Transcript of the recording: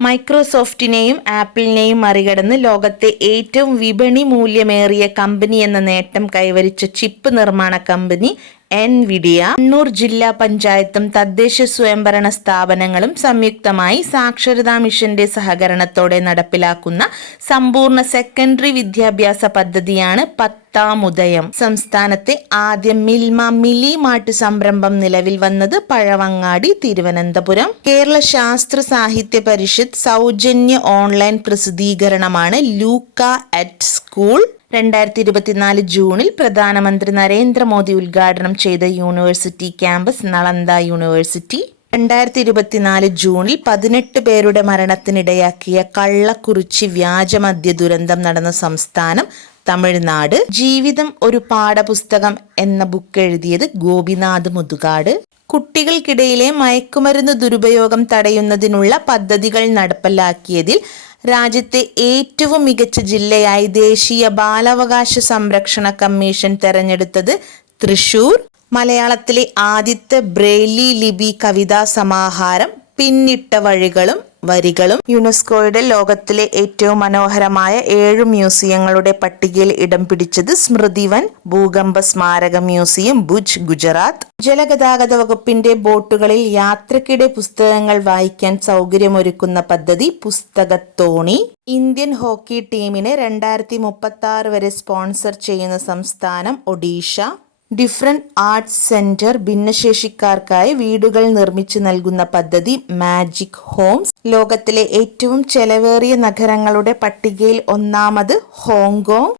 മൈക്രോസോഫ്റ്റിനെയും ആപ്പിളിനെയും മറികടന്ന് ലോകത്തെ ഏറ്റവും വിപണി മൂല്യമേറിയ കമ്പനി എന്ന നേട്ടം കൈവരിച്ച ചിപ്പ് നിർമ്മാണ കമ്പനി എൻവിഡിയ കണ്ണൂർ ജില്ലാ പഞ്ചായത്തും തദ്ദേശ സ്വയംഭരണ സ്ഥാപനങ്ങളും സംയുക്തമായി സാക്ഷരതാ മിഷന്റെ സഹകരണത്തോടെ നടപ്പിലാക്കുന്ന സമ്പൂർണ സെക്കൻഡറി വിദ്യാഭ്യാസ പദ്ധതിയാണ് പത്താം ഉദയം സംസ്ഥാനത്തെ ആദ്യ മിൽമ മിലി മാട്ട് സംരംഭം നിലവിൽ വന്നത് പഴവങ്ങാടി തിരുവനന്തപുരം. കേരള ശാസ്ത്ര സാഹിത്യ പരിഷത്ത് സൗജന്യ ഓൺലൈൻ പ്രസിദ്ധീകരണമാണ് ലൂക്ക അറ്റ് സ്കൂൾ. രണ്ടായിരത്തി ഇരുപത്തിനാല് ജൂണിൽ പ്രധാനമന്ത്രി നരേന്ദ്രമോദി ഉദ്ഘാടനം ചെയ്ത യൂണിവേഴ്സിറ്റി ക്യാമ്പസ് നളന്ദ യൂണിവേഴ്സിറ്റി. രണ്ടായിരത്തി ഇരുപത്തിനാല് ജൂണിൽ പതിനെട്ട് പേരുടെ മരണത്തിനിടയാക്കിയ കള്ളക്കുറിച്ചി വ്യാജമദ്യ ദുരന്തം നടന്ന സംസ്ഥാനം തമിഴ്നാട്. ജീവിതം ഒരു പാഠപുസ്തകം എന്ന ബുക്ക് എഴുതിയത് ഗോപിനാഥ് മുതുകാട്. കുട്ടികൾക്കിടയിലെ മയക്കുമരുന്ന് ദുരുപയോഗം തടയുന്നതിനുള്ള പദ്ധതികൾ നടപ്പിലാക്കിയതിൽ രാജ്യത്തെ ഏറ്റവും മികച്ച ജില്ലയായി ദേശീയ ബാലാവകാശ സംരക്ഷണ കമ്മീഷൻ തെരഞ്ഞെടുത്തത് തൃശൂർ. മലയാളത്തിലെ ആദ്യത്തെ ബ്രെയിലി ലിപി കവിതാ സമാഹാരം പിന്നിട്ട വഴികളും വരികളും യുനെസ്കോയുടെ ലോകത്തിലെ ഏറ്റവും മനോഹരമായ ഏഴ് മ്യൂസിയങ്ങളുടെ പട്ടികയിൽ ഇടം പിടിച്ചത് സ്മൃതിവൻ ഭൂകമ്പ സ്മാരക മ്യൂസിയം ഭുജ് ഗുജറാത്ത്. ജലഗതാഗത വകുപ്പിന്റെ ബോട്ടുകളിൽ യാത്രക്കിടെ പുസ്തകങ്ങൾ വായിക്കാൻ സൗകര്യമൊരുക്കുന്ന പദ്ധതി പുസ്തകത്തോണി. ഇന്ത്യൻ ഹോക്കി ടീമിനെ രണ്ടായിരത്തി മുപ്പത്തി ആറ് വരെ സ്പോൺസർ ചെയ്യുന്ന സംസ്ഥാനം ഒഡീഷ. ഡിഫറന്റ് ആർട്സ് സെന്റർ ഭിന്നശേഷിക്കാർക്കായി വീടുകൾ നിർമ്മിച്ചു നൽകുന്ന പദ്ധതി മാജിക് ഹോംസ്. ലോകത്തിലെ ഏറ്റവും ചെലവേറിയ നഗരങ്ങളുടെ പട്ടികയിൽ ഒന്നാമത് ഹോങ്കോങ്.